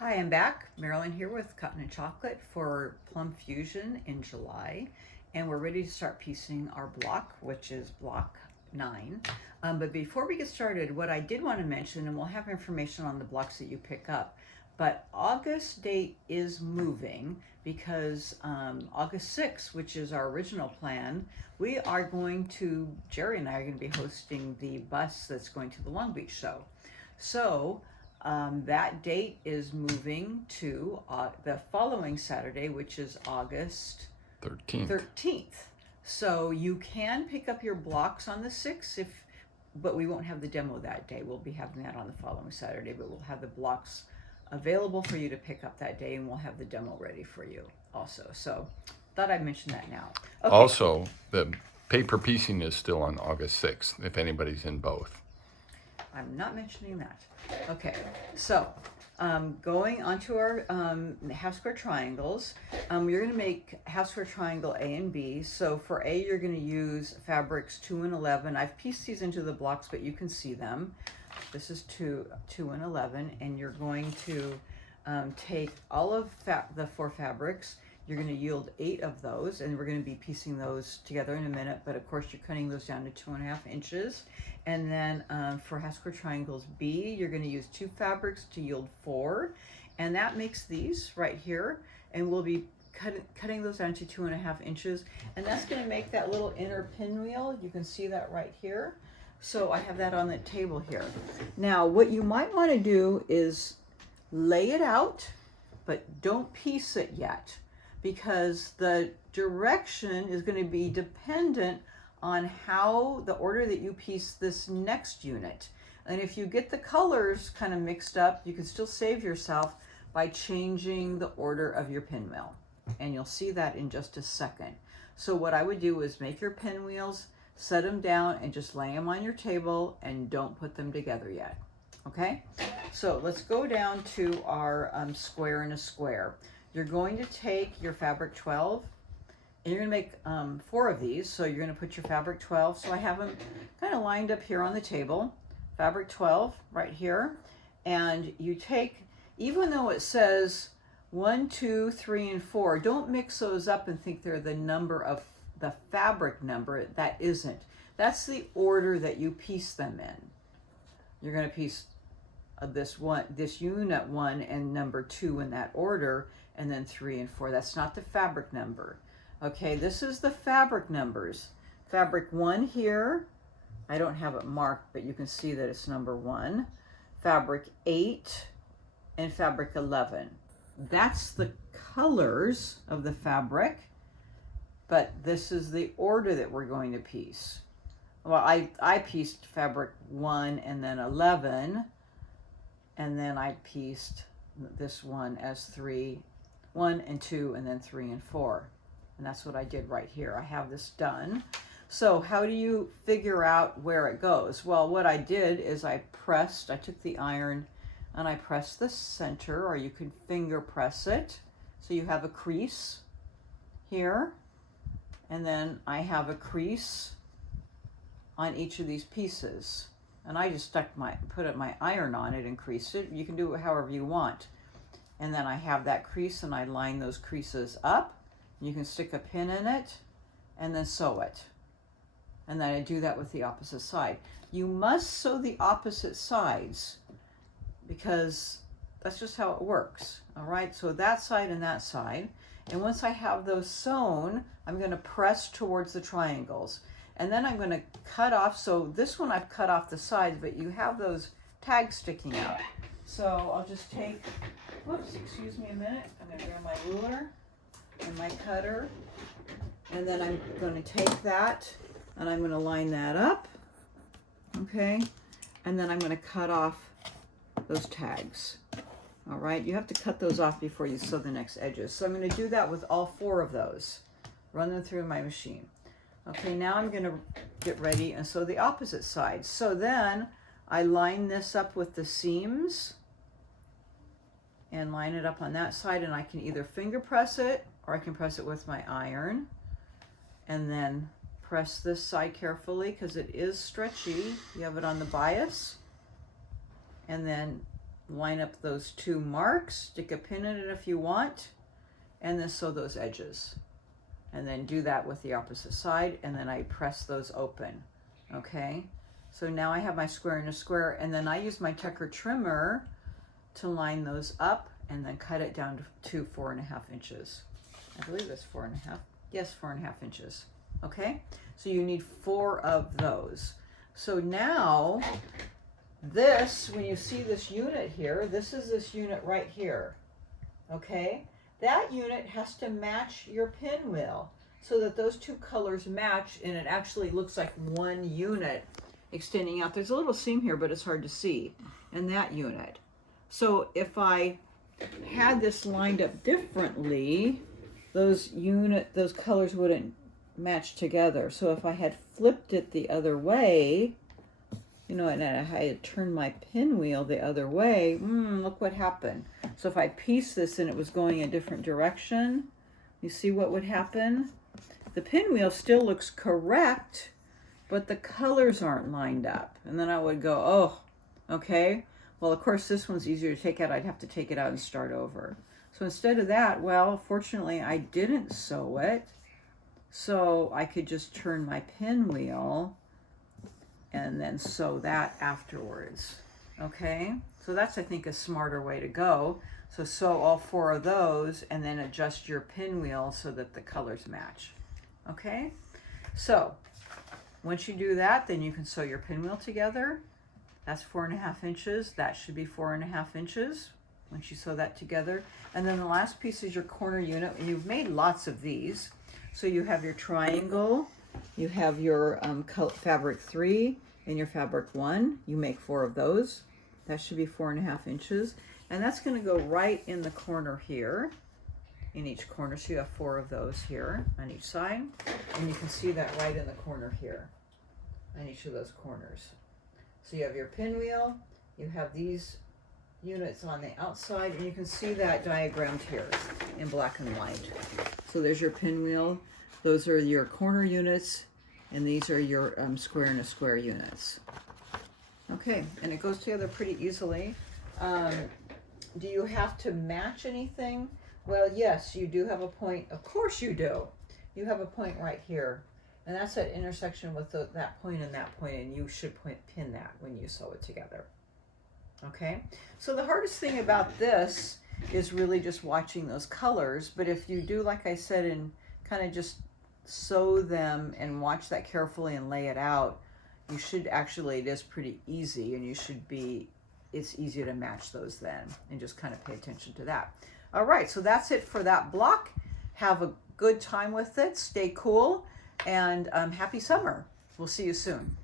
Hi, I'm back. Marilyn here with Cotton and Chocolate for Plum Fusion in July. And we're ready to start piecing our block, which is block 9. But before we get started, what I did want to mention, and we'll have information on the blocks that you pick up, but August date is moving because August 6th, which is our original plan, Jerry and I are going to be hosting the bus that's going to the Long Beach show. So that date is moving to the following Saturday, which is August 13th. So you can pick up your blocks on the 6th, but we won't have the demo that day. We'll be having that on the following Saturday, but we'll have the blocks available for you to pick up that day, and we'll have the demo ready for you also. So thought I'd mention that now. Okay. Also, the paper piecing is still on August 6th, if anybody's in both. I'm not mentioning that. Okay, so going on to our half square triangles, you're going to make half square triangle A and B. So for A, you're going to use fabrics 2 and 11. I've pieced these into the blocks, but you can see them. This is 2 and 11, and you're going to take all of the 4 fabrics. You're going to yield 8 of those, and we're going to be piecing those together in a minute, but of course you're cutting those down to 2.5 inches. And then for half square triangles B, you're going to use 2 fabrics to yield 4, and that makes these right here, and we'll be cutting those down to 2.5 inches, and that's going to make that little inner pinwheel. You can see that right here. So I have that on the table here. Now what you might want to do is lay it out, but don't piece it yet, because the direction is going to be dependent on how the order that you piece this next unit. And if you get the colors kind of mixed up, you can still save yourself by changing the order of your pinwheel. And you'll see that in just a second. So what I would do is make your pinwheels, set them down, and just lay them on your table, and don't put them together yet. Okay? So let's go down to our square and a square. You're going to take your fabric 12, and you're going to make 4 of these. So you're going to put your fabric 12. So I have them kind of lined up here on the table. Fabric 12 right here. And you take, even though it says 1, 2, 3, and 4, don't mix those up and think they're the number of the fabric number. That isn't. That's the order that you piece them in. You're going to piece this unit 1 and number 2 in that order, and then 3 and 4. That's not the fabric number. Okay, this is the fabric numbers. Fabric 1 here, I don't have it marked, but you can see that it's number 1. Fabric 8 and fabric 11. That's the colors of the fabric, but this is the order that we're going to piece. Well, I pieced fabric 1 and then 11, and then I pieced this one as 3, 1 and 2, and then 3 and 4. And that's what I did right here. I have this done. So how do you figure out where it goes? Well, what I did is I took the iron and I pressed the center, or you could finger press it. So you have a crease here, and then I have a crease on each of these pieces. And I just put my iron on it and creased it. You can do it however you want. And then I have that crease, and I line those creases up. You can stick a pin in it and then sew it. And then I do that with the opposite side. You must sew the opposite sides because that's just how it works. All right, so that side and that side. And once I have those sewn, I'm going to press towards the triangles. And then I'm going to cut off. So this one I've cut off the sides, but you have those tags sticking out. So I'll just take, whoops, excuse me a minute. I'm going to grab my ruler and my cutter, and then I'm going to take that and I'm going to line that up, okay, and then I'm going to cut off those tags. All right, you have to cut those off before you sew the next edges. So I'm going to do that with all 4 of those, run them through my machine. Okay, now I'm going to get ready and sew the opposite side. So then I line this up with the seams and line it up on that side, and I can either finger press it or I can press it with my iron, and then press this side carefully because it is stretchy. You have it on the bias, and then line up those two marks, stick a pin in it if you want, and then sew those edges. And then do that with the opposite side, and then I press those open. Okay, so now I have my square and a square, and then I use my checker trimmer to line those up and then cut it down to 4.5 inches. I believe it's 4.5. Yes, 4.5 inches. Okay, so you need 4 of those. So now this, when you see this unit here, this is this unit right here. Okay, that unit has to match your pinwheel so that those two colors match, and it actually looks like one unit extending out. There's a little seam here, but it's hard to see. And that unit. So if I had this lined up differently, those colors wouldn't match together. So if I had flipped it the other way, you know, and I had turned my pinwheel the other way, look what happened. So if I pieced this and it was going a different direction, you see what would happen? The pinwheel still looks correct, but the colors aren't lined up. And then I would go, oh, okay. Well, of course, this one's easier to take out. I'd have to take it out and start over. So instead of that, well, fortunately, I didn't sew it. So I could just turn my pinwheel and then sew that afterwards. Okay? So that's, I think, a smarter way to go. So sew all 4 of those and then adjust your pinwheel so that the colors match. Okay? So once you do that, then you can sew your pinwheel together. That's 4.5 inches. That should be 4.5 inches once you sew that together. And then the last piece is your corner unit. And you've made lots of these. So you have your triangle, you have your fabric 3 and your fabric 1. You make 4 of those. That should be 4.5 inches. And that's going to go right in the corner here, in each corner. So you have 4 of those here on each side. And you can see that right in the corner here, on each of those corners. So you have your pinwheel, you have these units on the outside, and you can see that diagrammed here in black and white. So there's your pinwheel, those are your corner units, and these are your square and a square units. Okay, and it goes together pretty easily. Do you have to match anything? Well, yes, you do have a point. Of course you do. You have a point right here. And that's that intersection with that point and you should pin that when you sew it together. Okay? So the hardest thing about this is really just watching those colors, but if you do, like I said, and kind of just sew them and watch that carefully and lay it out, you should actually, it is pretty easy, and it's easier to match those then, and just kind of pay attention to that. All right, so that's it for that block. Have a good time with it. Stay cool. And happy summer. We'll see you soon.